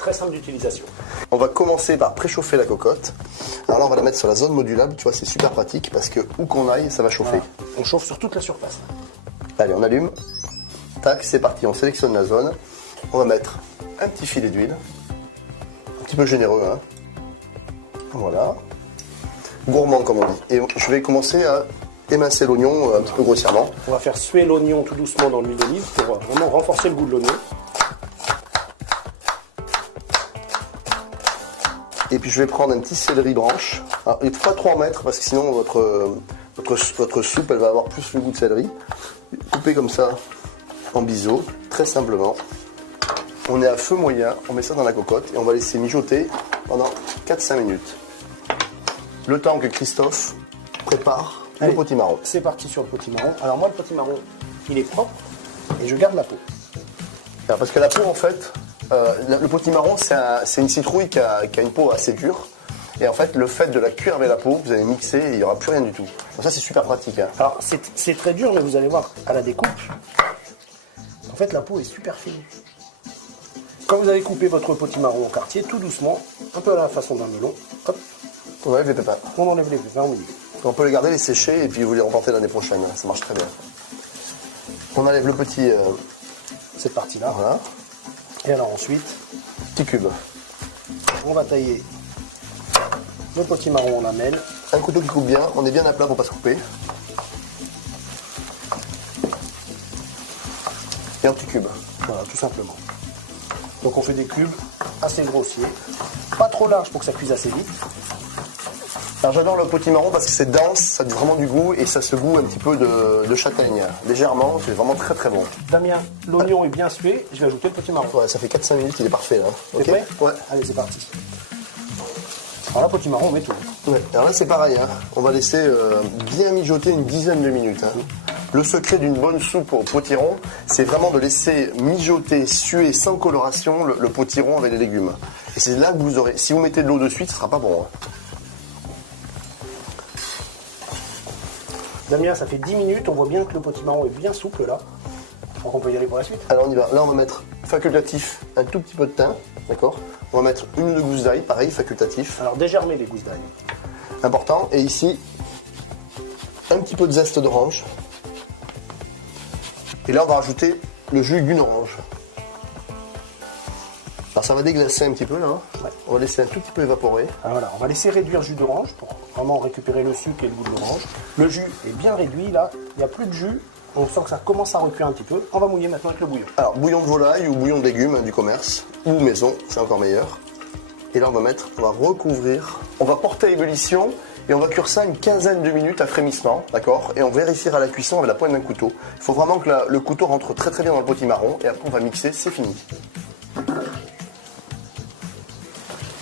très simple d'utilisation. On va commencer par préchauffer la cocotte. Alors là, on va la mettre sur la zone modulable. Tu vois, c'est super pratique parce que où qu'on aille, ça va chauffer. Voilà. On chauffe sur toute la surface. Allez, on allume. Tac, c'est parti. On sélectionne la zone. On va mettre un petit filet d'huile. Un petit peu généreux, hein. Voilà. Gourmand, comme on dit. Et je vais commencer à émincer l'oignon un petit peu grossièrement. On va faire suer l'oignon tout doucement dans l'huile d'olive pour vraiment renforcer le goût de l'oignon. Et puis je vais prendre un petit céleri branche. Alors, il ne faut pas trop en mettre parce que sinon votre soupe elle va avoir plus le goût de céleri. Coupé comme ça en biseau, très simplement. On est à feu moyen, on met ça dans la cocotte et on va laisser mijoter pendant 4-5 minutes. Le temps que Christophe prépare le potimarron. C'est parti sur le potimarron. Alors moi le potimarron, il est propre et je garde la peau. Alors, parce que la peau en fait, le potimarron c'est une citrouille qui a une peau assez dure. Et en fait, le fait de la cuire avec la peau, vous allez mixer et il n'y aura plus rien du tout. Donc ça c'est super pratique. Hein. Alors c'est très dur, mais vous allez voir à la découpe, en fait la peau est super fine. Quand vous allez couper votre potimarron en quartier, tout doucement, un peu à la façon d'un melon, hop, On enlève les pépins. on enlève les pépins au milieu. On peut les garder, les sécher et puis vous les remporter l'année prochaine. Ça marche très bien. On enlève le petit... Cette partie-là. voilà. Et alors ensuite, Petit cube. on va tailler le potimarron en lamelles. Un couteau qui coupe bien. On est bien à plat pour pas se couper. Et un petit cube. Voilà, tout simplement. Donc on fait des cubes assez grossiers, pas trop larges pour que ça cuise assez vite. Alors j'adore le potimarron parce que c'est dense, ça a vraiment du goût et ça a ce goût un petit peu de châtaigne. Légèrement, c'est vraiment très très bon. Damien, l'oignon est bien sué, je vais ajouter le potimarron. Ouais, ça fait 4-5 minutes, il est parfait là. T'es prêt ? Ouais. Allez, c'est parti. Alors là, potimarron, on met tout. Ouais. Alors là c'est pareil, hein. On va laisser bien mijoter une dizaine de minutes. Hein. Le secret d'une bonne soupe au potiron, c'est vraiment de laisser mijoter, suer sans coloration le potiron avec les légumes. Et c'est là que vous aurez, si vous mettez de l'eau dessus, ce sera pas bon. Hein. Damien, ça fait 10 minutes, on voit bien que le potimarron est bien souple là. Je crois qu'on peut y aller pour la suite. Alors on y va. Là on va mettre facultatif un tout petit peu de thym, d'accord. On va mettre une ou deux gousses d'ail, pareil, facultatif. Alors dégermer les gousses d'ail. Important. Et ici, un petit peu de zeste d'orange. Et là on va rajouter le jus d'une orange. Alors ça va déglacer un petit peu là. Hein. Ouais. On va laisser un tout petit peu évaporer. Alors voilà, on va laisser réduire le jus d'orange pour vraiment récupérer le sucre et le goût de l'orange. Le jus est bien réduit là, il n'y a plus de jus. On sent que ça commence à recuire un petit peu. On va mouiller maintenant avec le bouillon. Alors bouillon de volaille ou bouillon de légumes hein, du commerce ou maison, c'est encore meilleur. Et là on va recouvrir. On va porter à ébullition et on va cuire ça une quinzaine de minutes à frémissement, d'accord. Et on vérifiera la cuisson avec la pointe d'un couteau. Il faut vraiment que le couteau rentre très très bien dans le potimarron et après on va mixer, c'est fini.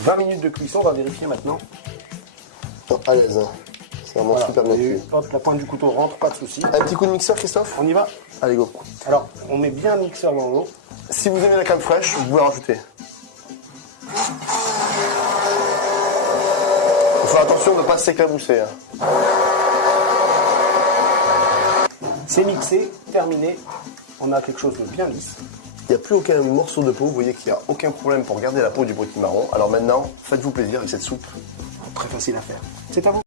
20 minutes de cuisson, on va vérifier maintenant. Oh, à l'aise, hein. C'est vraiment super bien cuit. Hop, la pointe du couteau rentre, pas de souci. Un petit coup de mixeur, Christophe? On y va. Allez, go. Alors, on met bien le mixeur dans l'eau. Si vous aimez la crème fraîche, vous pouvez rajouter. Il faut faire attention de ne pas s'éclabousser. Hein. C'est mixé, terminé. On a quelque chose de bien lisse. Il n'y a plus aucun morceau de peau, vous voyez qu'il n'y a aucun problème pour garder la peau du potimarron. Alors maintenant, faites-vous plaisir avec cette soupe. Très facile à faire. C'est à vous.